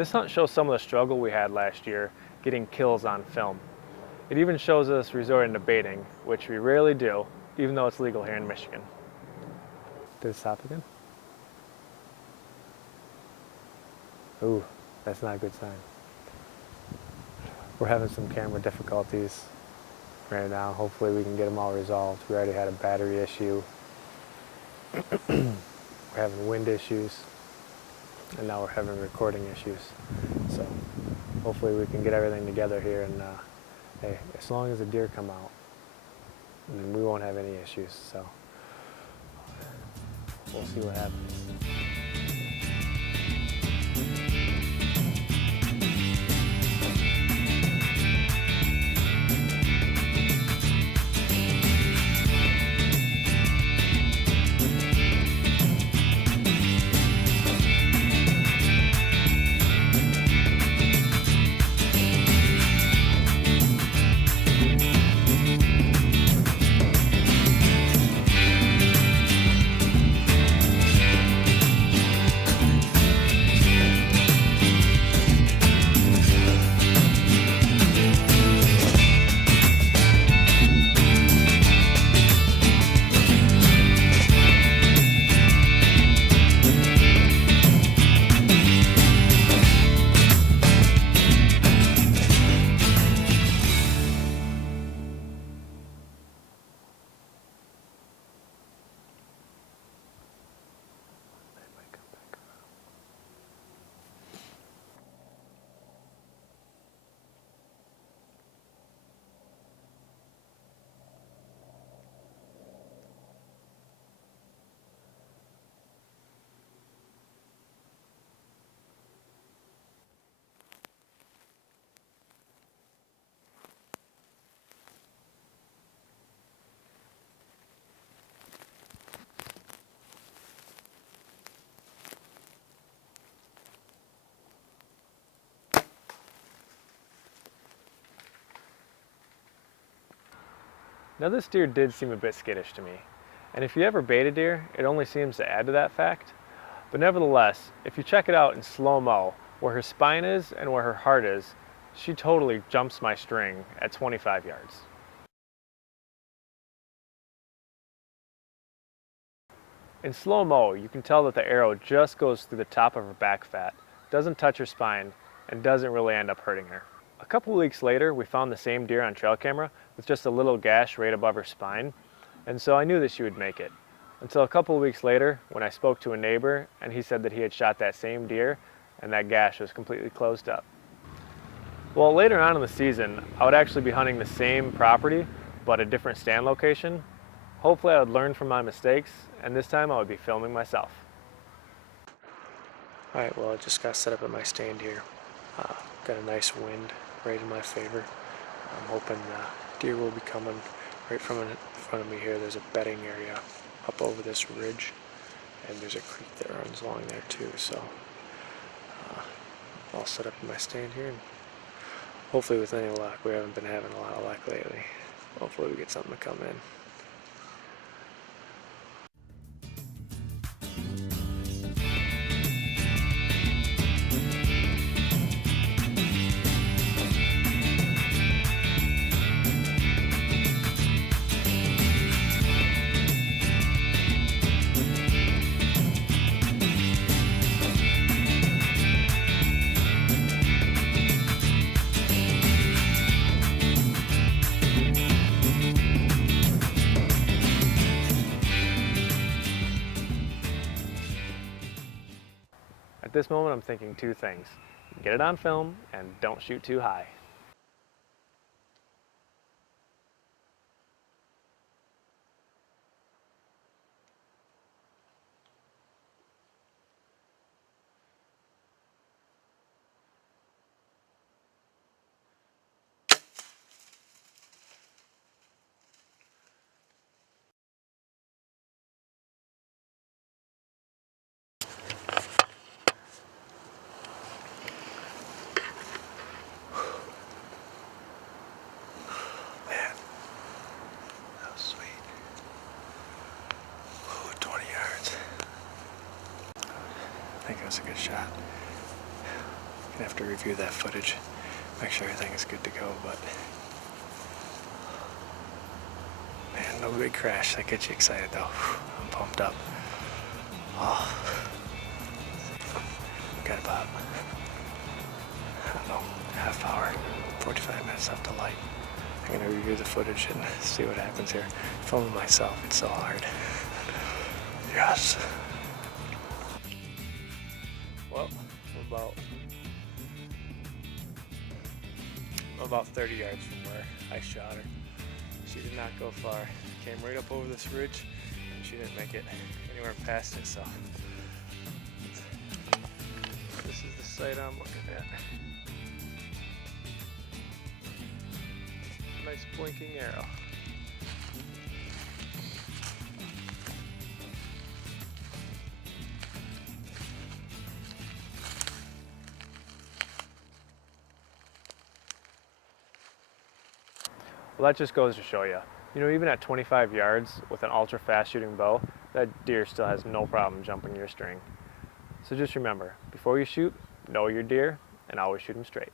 This hunt shows some of the struggle we had last year getting kills on film. It even shows us resorting to baiting, which we rarely do, even though it's legal here in Michigan. Did it stop again? Ooh, that's not a good sign. We're having some camera difficulties right now. Hopefully we can get them all resolved. We already had a battery issue. We're having wind issues. And now we're having recording issues. So hopefully we can get everything together here, and hey, as long as the deer come out, then we won't have any issues. So we'll see what happens. Now this deer did seem a bit skittish to me, and if you ever bait a deer, it only seems to add to that fact. But nevertheless, if you check it out in slow-mo, where her spine is and where her heart is, she totally jumps my string at 25 yards. In slow-mo, you can tell that the arrow just goes through the top of her back fat, doesn't touch her spine, and doesn't really end up hurting her. A couple weeks later, we found the same deer on trail camera with just a little gash right above her spine, and so I knew that she would make it. Until a couple of weeks later, when I spoke to a neighbor, and he said that he had shot that same deer, and that gash was completely closed up. Well, later on in the season, I would actually be hunting the same property, but a different stand location. Hopefully I would learn from my mistakes, and this time I would be filming myself. Alright, well, I just got set up at my stand here. Got a nice wind right in my favor. I'm hoping deer will be coming right from in front of me here. There's a bedding area up over this ridge, and there's a creek that runs along there too. So I'll set up in my stand here, and hopefully with any luck. We haven't been having a lot of luck lately. Hopefully we get something to come in. At this moment, I'm thinking two things. Get it on film and don't shoot too high. I think that was a good shot. I have to review that footage, make sure everything is good to go, but man, no big crash. That gets you excited though. I'm pumped up. Oh, got about, I don't know, half hour, 45 minutes left to light. I'm gonna review the footage and see what happens here. Filming myself, it's so hard. Yes. Well, about 30 yards from where I shot her. She did not go far. Came right up over this ridge, and she didn't make it anywhere past it, so. This is the sight I'm looking at. Nice blinking arrow. Well, that just goes to show you. You know, even at 25 yards with an ultra fast shooting bow, that deer still has no problem jumping your string. So just remember, before you shoot, know your deer and always shoot them straight.